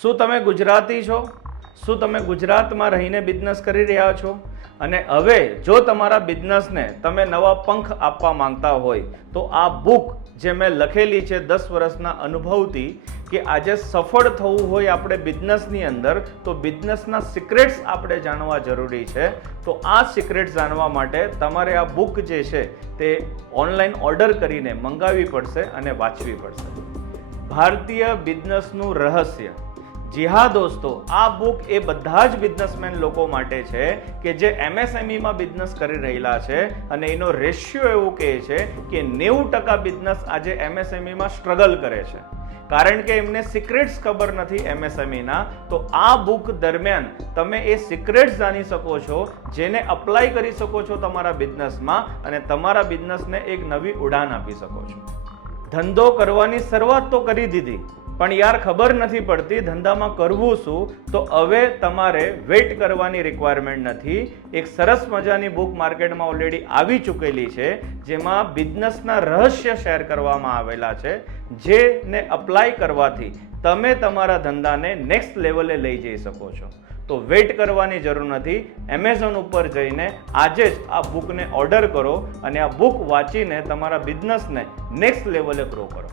શું તમે ગુજરાતી છો? શું તમે ગુજરાતમાં રહીને બિઝનેસ કરી રહ્યા છો? અને હવે જો તમારા બિઝનેસને તમે નવા પંખ આપવા માંગતા હોય તો આ બુક જે મેં લખેલી છે 10 વર્ષના અનુભવથી કે આજે સફળ થવું હોય આપણે બિઝનેસની અંદર તો બિઝનેસના સિક્રેટ્સ આપણે જાણવા જરૂરી છે. તો આ સિક્રેટ્સ જાણવા માટે તમારે આ બુક જે છે તે ઓનલાઈન ઓર્ડર કરીને મંગાવવી પડશે અને વાંચવી પડશે. ભારતીય બિઝનેસનું રહસ્ય. જી હા દોસ્તો, આ બુક એ બધા જ બિઝનેસમેન લોકો માટે છે કે જે એમએસએમઈમાં બિઝનેસ કરી રહેલા છે અને એનો રેશિયો એવું કહે છે કે 90% બિઝનેસ આજે એમએસએમઈમાં સ્ટ્રગલ કરે છે કારણ કે એમને સિક્રેટ્સ ખબર નથી એમએસએમઈના. તો આ બુક દરમિયાન તમે એ સિક્રેટ્સ જાણી શકો છો જેને અપ્લાય કરી શકો છો તમારા બિઝનેસમાં અને તમારા બિઝનેસને એક નવી ઉડાન આપી શકો છો. ધંધો કરવાની શરૂઆત તો કરી દીધી પણ યાર ખબર નથી પડતી ધંધામાં કરવું શું. તો હવે તમારે વેઇટ કરવાની રિક્વાયરમેન્ટ નથી. એક સરસ મજાની બુક માર્કેટમાં ઓલરેડી આવી ચૂકેલી છે જેમાં બિઝનેસના રહસ્ય શેર કરવામાં આવેલા છે જેને અપ્લાય કરવાથી તમે તમારા ધંધાને નેક્સ્ટ લેવલે લઈ જઈ શકો છો. તો વેઇટ કરવાની જરૂર નથી. એમેઝોન ઉપર જઈને આજે જ આ બુકને ઓર્ડર કરો અને આ બુક વાંચીને તમારા બિઝનેસને નેક્સ્ટ લેવલે ગ્રો કરો.